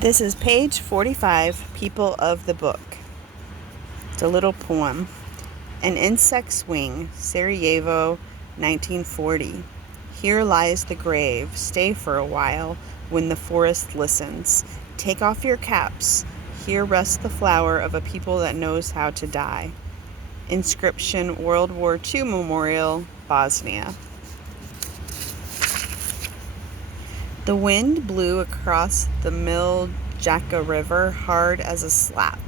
This is page 45, People of the Book. It's a little poem. An insect's wing, Sarajevo, 1940. Here lies the grave. Stay for a while when the forest listens. Take off your caps. Here rests the flower of a people that knows how to die. Inscription, World War II Memorial, Bosnia. The wind blew across the Miljacka River hard as a slap.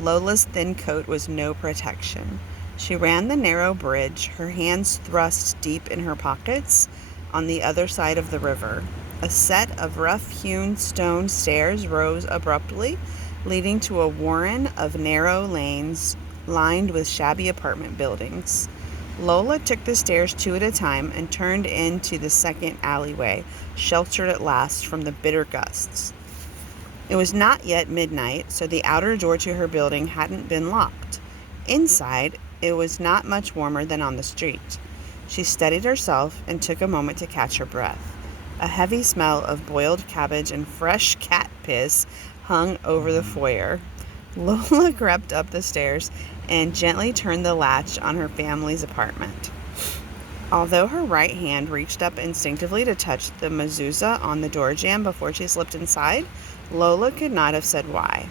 Lola's thin coat was no protection. She ran the narrow bridge, her hands thrust deep in her pockets on the other side of the river. A set of rough-hewn stone stairs rose abruptly, leading to a warren of narrow lanes lined with shabby apartment buildings. Lola took the stairs two at a time and turned into the second alleyway, sheltered at last from the bitter gusts. It was not yet midnight, so the outer door to her building hadn't been locked. Inside, it was not much warmer than on the street. She steadied herself and took a moment to catch her breath. A heavy smell of boiled cabbage and fresh cat piss hung over the foyer. Lola crept up the stairs and gently turned the latch on her family's apartment. Although her right hand reached up instinctively to touch the mezuzah on the door jamb before she slipped inside, Lola could not have said why.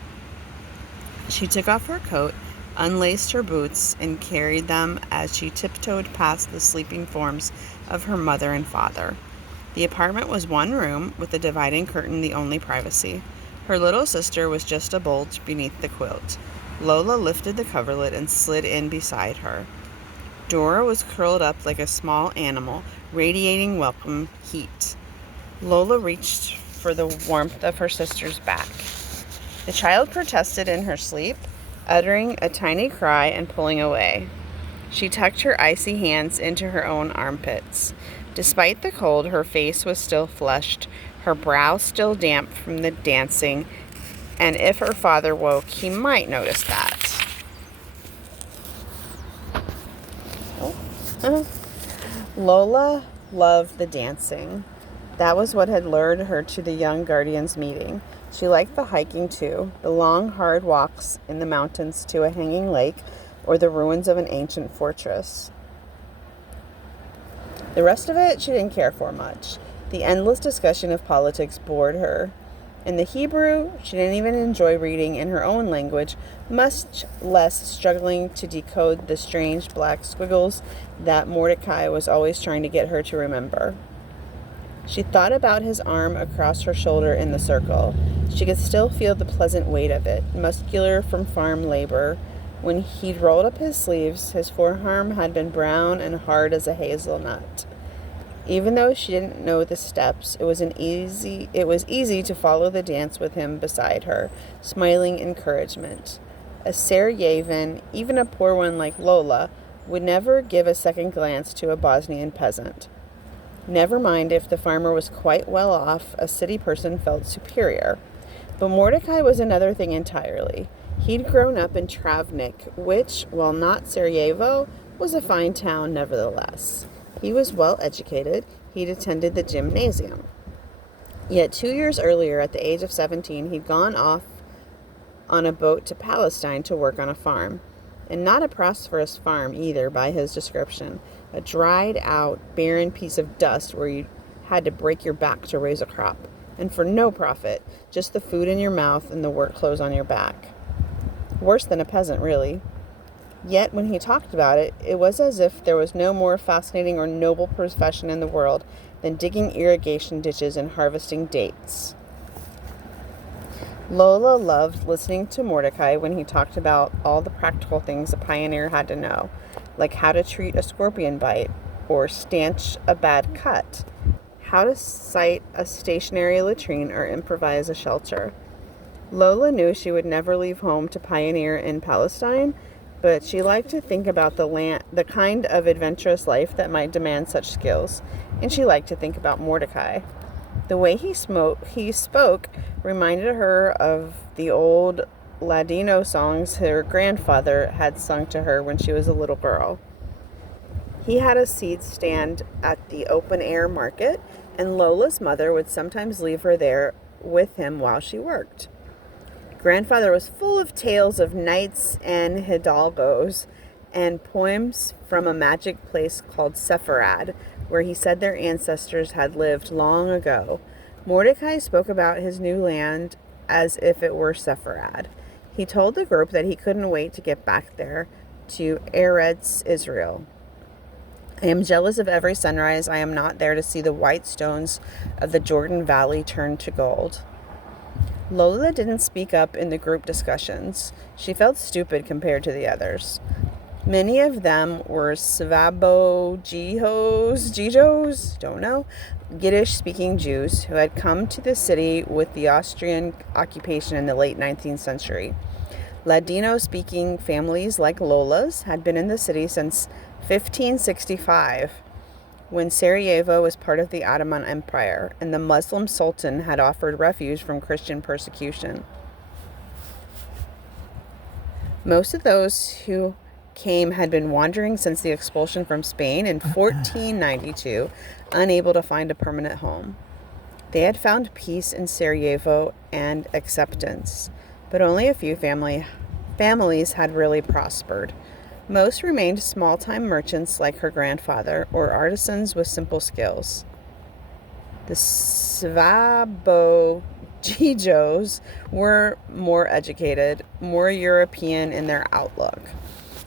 She took off her coat, unlaced her boots, and carried them as she tiptoed past the sleeping forms of her mother and father. The apartment was one room, with the dividing curtain the only privacy. Her little sister was just a bulge beneath the quilt. Lola lifted the coverlet and slid in beside her. Dora was curled up like a small animal, radiating welcome heat. Lola reached for the warmth of her sister's back. The child protested in her sleep, uttering a tiny cry and pulling away. She tucked her icy hands into her own armpits. Despite the cold, her face was still flushed, her brow still damp from the dancing, and if her father woke, he might notice that. Lola loved the dancing. That was what had lured her to the young guardian's meeting. She liked the hiking too, the long, hard walks in the mountains to a hanging lake or the ruins of an ancient fortress. The rest of it she didn't care for much. The endless discussion of politics bored her. In the Hebrew, she didn't even enjoy reading in her own language, much less struggling to decode the strange black squiggles that Mordecai was always trying to get her to remember. She thought about his arm across her shoulder in the circle. She could still feel the pleasant weight of it, muscular from farm labor. When he'd rolled up his sleeves, his forearm had been brown and hard as a hazelnut. Even though she didn't know the steps, it was easy to follow the dance with him beside her, smiling encouragement. A Sarajevan, even a poor one like Lola, would never give a second glance to a Bosnian peasant. Never mind if the farmer was quite well off, a city person felt superior. But Mordecai was another thing entirely. He'd grown up in Travnik, which, while not Sarajevo, was a fine town nevertheless. He was well educated. He'd attended the gymnasium. Yet 2 years earlier, at the age of 17, he'd gone off on a boat to Palestine to work on a farm. And not a prosperous farm either, by his description. A dried-out, barren piece of dust where you had to break your back to raise a crop. And for no profit, just the food in your mouth and the work clothes on your back. Worse than a peasant, really. Yet, when he talked about it, it was as if there was no more fascinating or noble profession in the world than digging irrigation ditches and harvesting dates. Lola loved listening to Mordecai when he talked about all the practical things a pioneer had to know, like how to treat a scorpion bite or stanch a bad cut, how to site a stationary latrine or improvise a shelter. Lola knew she would never leave home to pioneer in Palestine, but she liked to think about the kind of adventurous life that might demand such skills, and she liked to think about Mordecai. The way he spoke reminded her of the old Ladino songs her grandfather had sung to her when she was a little girl. He had a seed stand at the open-air market, and Lola's mother would sometimes leave her there with him while she worked. Grandfather was full of tales of knights and hidalgos and poems from a magic place called Sepharad, where he said their ancestors had lived long ago. Mordecai spoke about his new land as if it were Sepharad. He told the group that he couldn't wait to get back there to Eretz Israel. I am jealous of every sunrise. I am not there to see the white stones of the Jordan Valley turn to gold. Lola didn't speak up in the group discussions. She felt stupid compared to the others. Many of them were Jijos, don't know, Yiddish-speaking Jews who had come to the city with the Austrian occupation in the late 19th century. Ladino-speaking families like Lola's had been in the city since 1565, when Sarajevo was part of the Ottoman Empire and the Muslim Sultan had offered refuge from Christian persecution. Most of those who came had been wandering since the expulsion from Spain in 1492, unable to find a permanent home. They had found peace in Sarajevo and acceptance, but only a few families had really prospered. Most remained small-time merchants like her grandfather or artisans with simple skills. The Svabojijos were more educated, more European in their outlook.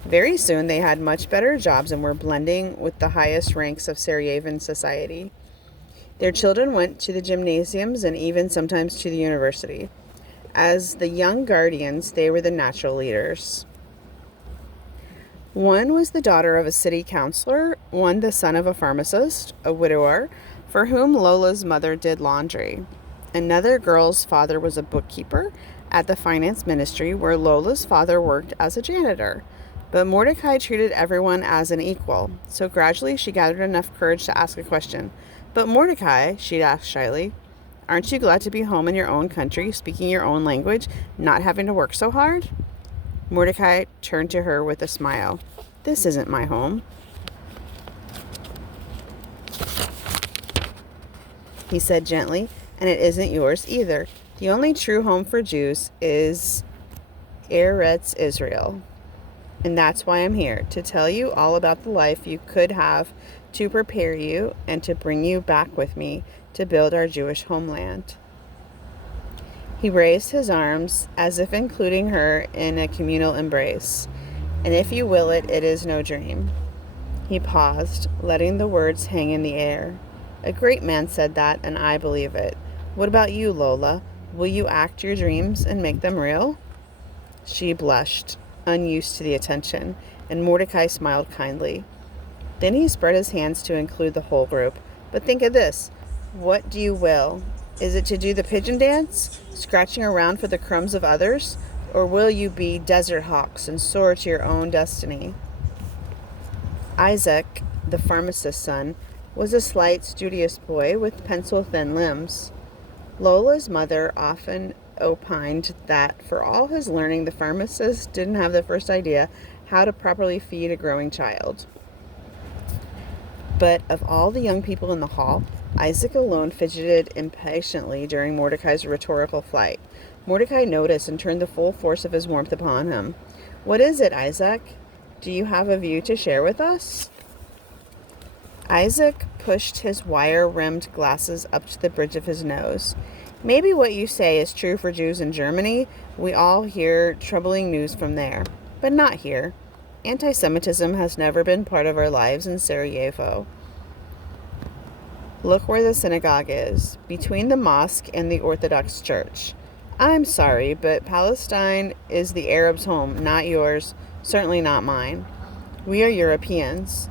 Very soon they had much better jobs and were blending with the highest ranks of Sarajevan society. Their children went to the gymnasiums and even sometimes to the university. As the young guardians, they were the natural leaders. One was the daughter of a city councilor, one the son of a pharmacist, a widower, for whom Lola's mother did laundry. Another girl's father was a bookkeeper at the finance ministry, where Lola's father worked as a janitor. But Mordecai treated everyone as an equal, so gradually she gathered enough courage to ask a question. "But Mordecai," she asked shyly, "aren't you glad to be home in your own country, speaking your own language, not having to work so hard?" Mordecai turned to her with a smile. "This isn't my home," he said gently, "and it isn't yours either. The only true home for Jews is Eretz Israel. And that's why I'm here, to tell you all about the life you could have, to prepare you, and to bring you back with me to build our Jewish homeland." He raised his arms as if including her in a communal embrace. "And if you will it, it is no dream." He paused, letting the words hang in the air. "A great man said that, and I believe it. What about you, Lola? Will you act your dreams and make them real?" She blushed, unused to the attention, and Mordecai smiled kindly. Then he spread his hands to include the whole group. "But think of this. What do you will? Is it to do the pigeon dance, scratching around for the crumbs of others? Or will you be desert hawks and soar to your own destiny?" Isaac, the pharmacist's son, was a slight, studious boy with pencil-thin limbs. Lola's mother often opined that for all his learning, the pharmacist didn't have the first idea how to properly feed a growing child. But of all the young people in the hall, Isaac alone fidgeted impatiently during Mordecai's rhetorical flight. Mordecai noticed and turned the full force of his warmth upon him. "What is it, Isaac? Do you have a view to share with us?" Isaac pushed his wire-rimmed glasses up to the bridge of his nose. "Maybe what you say is true for Jews in Germany. We all hear troubling news from there. But not here. Anti-Semitism has never been part of our lives in Sarajevo. Look where the synagogue is, between the mosque and the Orthodox Church. I'm sorry, but Palestine is the Arabs' home, not yours, certainly not mine. We are Europeans.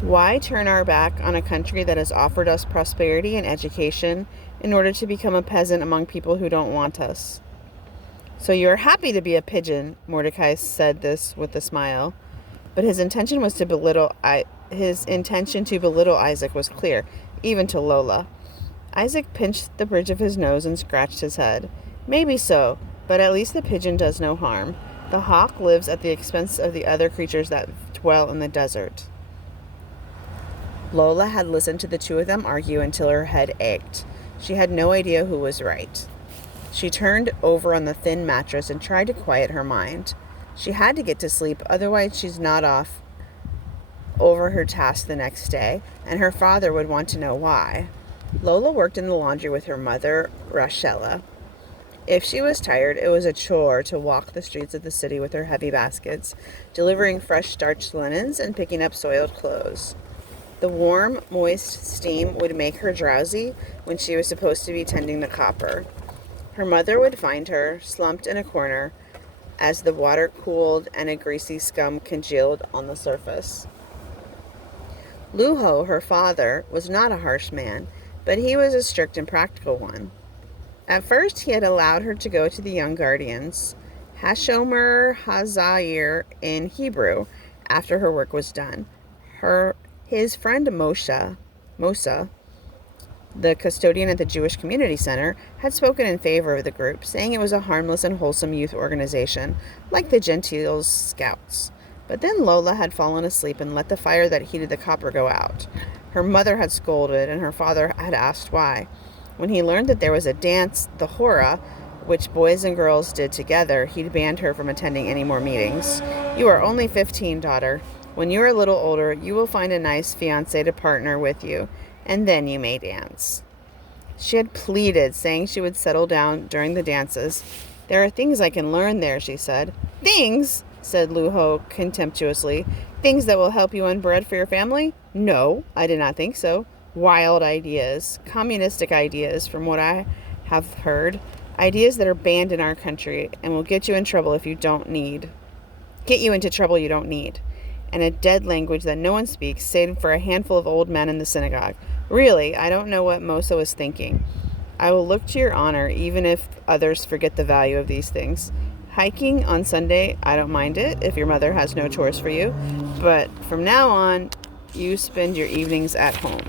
Why turn our back on a country that has offered us prosperity and education in order to become a peasant among people who don't want us?" "So you're happy to be a pigeon," Mordecai said this with a smile. But his intention to belittle Isaac was clear, even to Lola. Isaac pinched the bridge of his nose and scratched his head. "Maybe so, but at least the pigeon does no harm. The hawk lives at the expense of the other creatures that dwell in the desert." Lola had listened to the two of them argue until her head ached. She had no idea who was right. She turned over on the thin mattress and tried to quiet her mind. She had to get to sleep, otherwise she's not off over her task the next day, and her father would want to know why. Lola worked in the laundry with her mother, Rachella. If she was tired, it was a chore to walk the streets of the city with her heavy baskets, delivering fresh starched linens and picking up soiled clothes. The warm, moist steam would make her drowsy when she was supposed to be tending the copper. Her mother would find her, slumped in a corner, as the water cooled and a greasy scum congealed on the surface. Luho, her father, was not a harsh man, but he was a strict and practical one. At first, he had allowed her to go to the young guardians, Hashomer Hazair in Hebrew, after her work was done. His friend Mosa, the custodian at the Jewish Community Center, had spoken in favor of the group, saying it was a harmless and wholesome youth organization, like the Gentiles Scouts. But then Lola had fallen asleep and let the fire that heated the copper go out. Her mother had scolded, and her father had asked why. When he learned that there was a dance, the Hora, which boys and girls did together, he'd banned her from attending any more meetings. "You are only 15, daughter. When you are a little older, you will find a nice fiancé to partner with you, and then you may dance." She had pleaded, saying she would settle down during the dances. "There are things I can learn there," she said. "Things?" said Luho contemptuously. "Things that will help you earn bread for your family? No, I did not think so. Wild ideas, communistic ideas, from what I have heard. Ideas that are banned in our country and will get you in trouble if you don't need. Get you into trouble you don't need. And a dead language that no one speaks, save for a handful of old men in the synagogue. Really, I don't know what Mosa was thinking. I will look to your honor, even if others forget the value of these things. Hiking on Sunday, I don't mind it if your mother has no chores for you, but from now on, you spend your evenings at home."